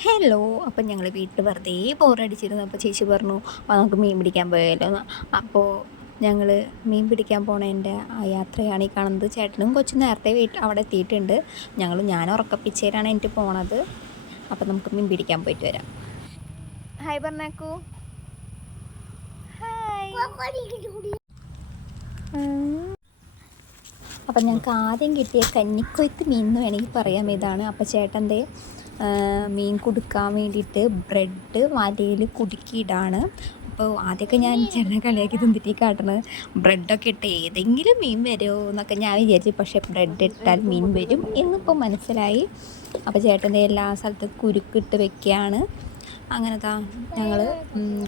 Hello അപ്പം ഞങ്ങൾ വീട്ടിൽ വെറുതെ ബോറടിച്ചിരുന്നു. അപ്പോൾ ചേച്ചി പറഞ്ഞു "വാ, നമുക്ക് മീൻ പിടിക്കാൻ പോയാലോ അപ്പോൾ ഞങ്ങൾ മീൻ പിടിക്കാൻ പോണതിന്റെ ആ യാത്രയാണ് ഈ കാണുന്നത്. ചേട്ടനും കൊച്ചു നേരത്തെ വീട്ടിൽ അവിടെ എത്തിയിട്ടുണ്ട്. ഞങ്ങൾ ഞാൻ ഉറക്കപ്പിച്ചേരാണ് എനിക്ക് പോണത്. അപ്പം നമുക്ക് മീൻ പിടിക്കാൻ പോയിട്ട് വരാം. ഹായ് പറഞ്ഞേക്കൂ. ഹായ്. അപ്പം ഞങ്ങൾക്ക് ആദ്യം കിട്ടിയ കന്നിക്കൊയ്ത്ത് മീൻ എന്ന് വേണമെങ്കിൽ പറയാം. ഇതാണ്. അപ്പം ചേട്ടന്റെ മീൻ കൊടുക്കാൻ വേണ്ടിയിട്ട് ബ്രെഡ് വലയിൽ കുടുക്കിയിടാണ്. അപ്പോൾ ആദ്യമൊക്കെ ഞാൻ ചേട്ടനെ കളിയാക്കി തിന്നിട്ട് കാട്ടണത് ബ്രെഡൊക്കെ ഇട്ട് ഏതെങ്കിലും മീൻ വരുമോ എന്നൊക്കെ ഞാൻ വിചാരിച്ചു. പക്ഷേ ബ്രെഡ് ഇട്ടാൽ മീൻ വരും എന്നിപ്പോൾ മനസ്സിലായി. അപ്പോൾ ചേട്ടന്റെ എല്ലാ സ്ഥലത്തും കുരുക്കിട്ട് വെക്കുകയാണ്. അങ്ങനെ താ ഞങ്ങൾ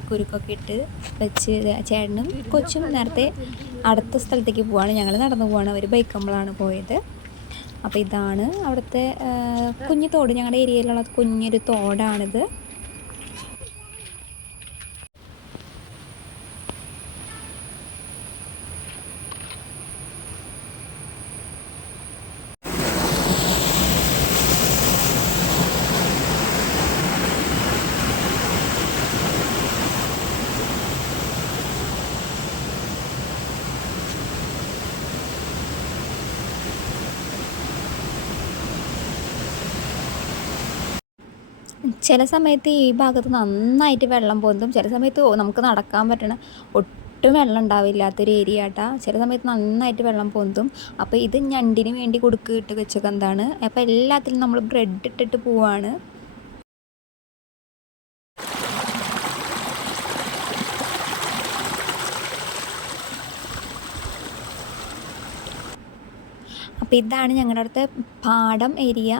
കുരുക്കൊക്കെ ഇട്ട് വെച്ച് ചേട്ടനും കൊച്ചും നേരത്തെ അടുത്ത സ്ഥലത്തേക്ക് പോവാണ്. ഞങ്ങൾ നടന്നു പോവാണ്. അവർ ബൈക്കമ്പളാണ് പോയത്. അപ്പോൾ ഇതാണ് അവിടുത്തെ കുഞ്ഞു തോട്. ഞങ്ങളുടെ ഏരിയയിലുള്ള കുഞ്ഞൊരു തോടാണിത്. ചില സമയത്ത് ഈ ഭാഗത്ത് നന്നായിട്ട് വെള്ളം പോകുന്നതും ചില സമയത്ത് നമുക്ക് നടക്കാൻ പറ്റണ ഒട്ടും വെള്ളം ഉണ്ടാവില്ലാത്തൊരു ഏരിയ ആട്ടാ. ചില സമയത്ത് നന്നായിട്ട് വെള്ളം പൊന്തും. അപ്പോൾ ഇത് ഞണ്ടിന് വേണ്ടി കൊടുക്ക് ഇട്ട് വെച്ചൊക്കെ എന്താണ്? അപ്പോൾ എല്ലാത്തിലും നമ്മൾ ബ്രെഡ് ഇട്ടിട്ട് പോവാണ്. അപ്പോൾ ഇതാണ് ഞങ്ങളുടെ അടുത്തെ പാടം ഏരിയ.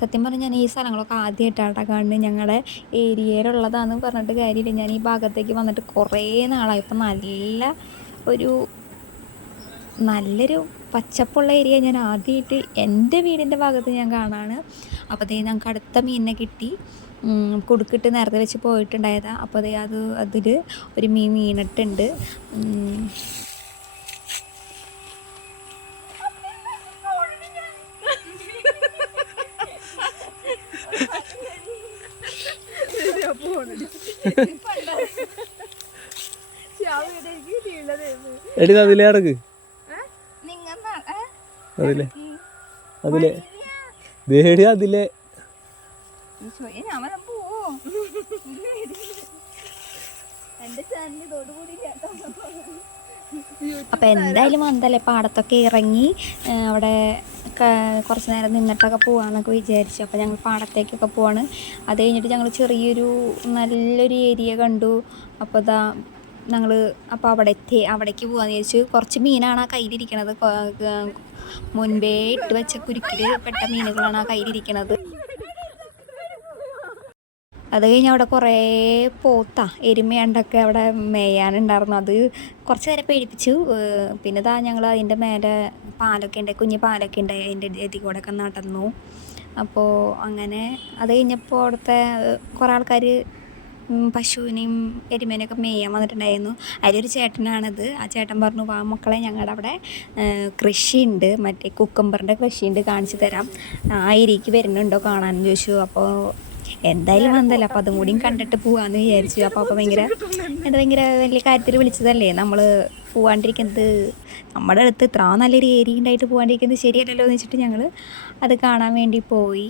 സത്യം പറഞ്ഞാൽ ഞാൻ ഈ സ്ഥലങ്ങളൊക്കെ ആദ്യമായിട്ടാണ് കാണുന്നത്. ഞങ്ങളുടെ ഏരിയയിലുള്ളതാണെന്ന് പറഞ്ഞിട്ട് കാര്യമില്ല. ഞാൻ ഈ ഭാഗത്തേക്ക് വന്നിട്ട് കുറേ നാളായി. ഇപ്പം നല്ല ഒരു നല്ലൊരു പച്ചപ്പുള്ള ഏരിയ ഞാൻ ആദ്യമായിട്ട് എന്റെ വീടിന്റെ ഭാഗത്ത് ഞാൻ കാണാണ്. അപ്പോൾ അതേ ഞങ്ങൾക്ക് അടുത്ത മീനിനെ കിട്ടി. കൊടുക്കിട്ട് നേരത്തെ വെച്ച് പോയിട്ടുണ്ടായതാണ് അപ്പോൾ അതേ അത് അതിൽ ഒരു മീൻ വീണിട്ടുണ്ട് എടി അതിലേ അടക്ക് അതിലെ. അതിലെ. ദേടി അതിലെ. അപ്പോൾ എന്തായാലും വന്നല്ലേ പാടത്തൊക്കെ ഇറങ്ങി അവിടെ കുറച്ച് നേരം നിന്നിട്ടൊക്കെ പോകാമെന്നൊക്കെ വിചാരിച്ചു. അപ്പോൾ ഞങ്ങൾ പാടത്തേക്കൊക്കെ പോവാണ്. അത് കഴിഞ്ഞിട്ട് ഞങ്ങൾ ചെറിയൊരു നല്ലൊരു ഏരിയ കണ്ടു. അപ്പോൾ ഇതാ ഞങ്ങൾ അപ്പോൾ അവിടെ എത്തി അവിടേക്ക് പോകാന്ന് വിചാരിച്ചു. കുറച്ച് മീനാണ് ആ കയ്യിലിരിക്കണത്. മുൻപേ ഇട്ട് വെച്ച കുരുക്കിൽ പെട്ട മീനുകളാണ് ആ കയ്യിലിരിക്കണത്. അത് കഴിഞ്ഞ് അവിടെ കുറേ പോത്ത എരുമയണ്ടൊക്കെ അവിടെ മേയാനുണ്ടായിരുന്നു. അത് കുറച്ച് നേരം പേടിപ്പിച്ചു. പിന്നെ താ ഞങ്ങൾ അതിന്റെ മേലെ പാലൊക്കെ ഉണ്ട് കുഞ്ഞ് പാലൊക്കെ ഉണ്ട് അതിന്റെ ഇതിൽ കൂടെ ഒക്കെ നടന്നു. അപ്പോൾ അങ്ങനെ അത് കഴിഞ്ഞപ്പോൾ അവിടുത്തെ കുറേ ആൾക്കാർ പശുവിനെയും എരുമേനെയൊക്കെ മേയാൻ വന്നിട്ടുണ്ടായിരുന്നു. അതിലൊരു ചേട്ടനാണത്. ആ ചേട്ടൻ പറഞ്ഞു വാ മക്കളെ ഞങ്ങളുടെ അവിടെ കൃഷിയുണ്ട്. മറ്റേ കുക്കമ്പറിന്റെ കൃഷിയുണ്ട് കാണിച്ചു തരാം. ആ ഏരിയക്ക് വരുന്നുണ്ടോ കാണാൻ? ചോദിച്ചു. അപ്പോൾ എന്തായാലും വന്നല്ലോ. അപ്പോൾ അതും കൂടിയും കണ്ടിട്ട് പോവാന്ന് വിചാരിച്ചു. അപ്പോൾ അപ്പോൾ ഭയങ്കര എന്താ ഭയങ്കര വലിയ കാര്യത്തിൽ വിളിച്ചതല്ലേ? നമ്മൾ പോവാണ്ടിരിക്കുന്നത് നമ്മുടെ അടുത്ത് ഇത്ര നല്ലൊരു ഏരിയ ഉണ്ടായിട്ട് പോവാണ്ടിരിക്കുന്നത് ശരിയല്ലല്ലോ എന്ന് വെച്ചിട്ട് ഞങ്ങൾ അത് കാണാൻ വേണ്ടി പോയി.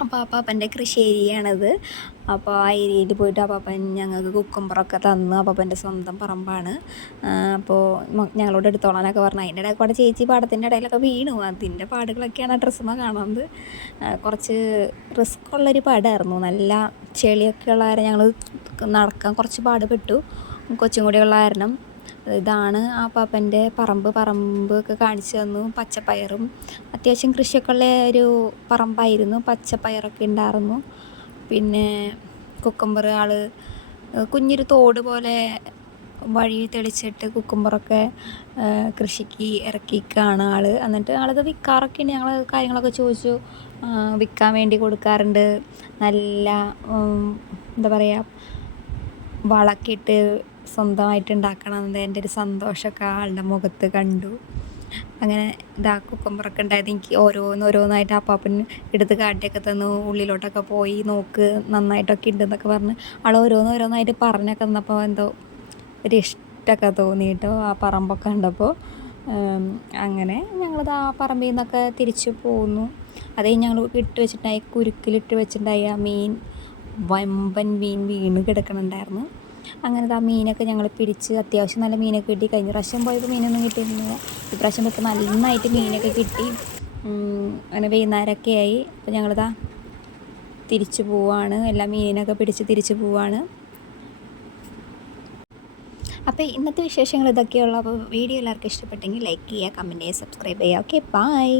അപ്പോൾ ആ പാപ്പന്റെ കൃഷി ഏരിയയാണത് അപ്പോൾ ആ ഏരിയയിൽ പോയിട്ട് ആ പാപ്പൻ ഞങ്ങൾക്ക് കുക്കുമ്പറൊക്കെ തന്നു ആ പാപ്പന്റെ സ്വന്തം പറമ്പാണ്. അപ്പോൾ ഞങ്ങളോട് എടുത്തോളാനൊക്കെ പറഞ്ഞു. അതിന്റെ ഇടയിൽ കൂടെ ചേച്ചി പാടത്തിന്റെ ഇടയിലൊക്കെ വീണു. അതിന്റെ പാടുകളൊക്കെയാണ് ഡ്രസ്സുമ്മ കാണുന്നത് കുറച്ച് റിസ്ക് ഉള്ളൊരു പാടായിരുന്നു. നല്ല ചെളിയൊക്കെ ഉള്ള കാരണം ഞങ്ങൾ നടക്കാൻ കുറച്ച് പാടുപെട്ടു. കൊച്ചും കൂടി ഉള്ള കാരണം. ഇതാണ് ആ പാപ്പന്റെ പറമ്പ്. പറമ്പ് ഒക്കെ കാണിച്ചു തന്നു പച്ചപ്പയറും. അത്യാവശ്യം കൃഷിയൊക്കെയുള്ള ഒരു പറമ്പായിരുന്നു. പച്ചപ്പയറൊക്കെ ഉണ്ടായിരുന്നു. പിന്നെ കുക്കമ്പർ ആൾ കുഞ്ഞൊരു തോട് പോലെ വഴി തെളിച്ചിട്ട് കുക്കുമ്പറൊക്കെ കൃഷിക്ക് ഇറക്കിക്കാണ് ആൾ എന്നിട്ട് ആളത് വിൽക്കാറൊക്കെ ഉണ്ട് ഞങ്ങൾ കാര്യങ്ങളൊക്കെ ചോദിച്ചു. വിൽക്കാൻ വേണ്ടി കൊടുക്കാറുണ്ട്. നല്ല എന്താ പറയുക വളമൊക്കെ ഇട്ട് സ്വന്തമായിട്ട് ഉണ്ടാക്കണം എന്റെ ഒരു സന്തോഷമൊക്കെ ആളുടെ മുഖത്ത് കണ്ടു. അങ്ങനെ ഇതാ കുക്കുമ്പറൊക്കെ ഉണ്ടായത് എനിക്ക് ഓരോന്ന് ഓരോന്നായിട്ട് അപ്പാപ്പൻ എടുത്ത് കാട്ടിയൊക്കെ തന്നു. ഉള്ളിലോട്ടൊക്കെ പോയി നോക്ക് നന്നായിട്ടൊക്കെ ഉണ്ടെന്നൊക്കെ പറഞ്ഞ് ആൾ ഓരോന്ന് ഓരോന്നായിട്ട് പറഞ്ഞൊക്കെ തന്നപ്പോൾ എന്തോ ഒരു ഇഷ്ടമൊക്കെ തോന്നി ആ പറമ്പൊക്കെ കണ്ടപ്പോൾ. അങ്ങനെ ഞങ്ങളത് ആ പറമ്പിൽ നിന്നൊക്കെ തിരിച്ചു പോന്നു. അതേ ഞങ്ങൾ ഇട്ട് വെച്ചിട്ടുണ്ടായി കുരുക്കിലിട്ട് വെച്ചിട്ടുണ്ടായി ആ മീൻ വമ്പൻ മീൻ വീണ് കിടക്കണുണ്ടായിരുന്നു. അങ്ങനെ ആ മീനൊക്കെ ഞങ്ങൾ പിടിച്ച് അത്യാവശ്യം നല്ല മീനൊക്കെ കിട്ടി. കഴിഞ്ഞ പ്രാവശ്യം പോയപ്പോൾ മീനൊന്നും കിട്ടിയിരുന്നില്ല ഇപ്രാവശ്യം പോയപ്പോൾ നന്നായിട്ട് മീനൊക്കെ കിട്ടി. അങ്ങനെ വൈകുന്നേരമൊക്കെ ആയി. അപ്പോൾ ഞങ്ങളിതാ തിരിച്ചു പോവാണ്. എല്ലാ മീനിനൊക്കെ പിടിച്ച് തിരിച്ചു പോവാണ്. അപ്പോൾ ഇന്നത്തെ വിശേഷങ്ങൾ ഇതൊക്കെയുള്ളൂ. അപ്പോൾ വീഡിയോ എല്ലാവർക്കും ഇഷ്ടപ്പെട്ടെങ്കിൽ ലൈക്ക് ചെയ്യുക കമന്റ് ചെയ്യുക സബ്സ്ക്രൈബ് ചെയ്യുക. Okay bye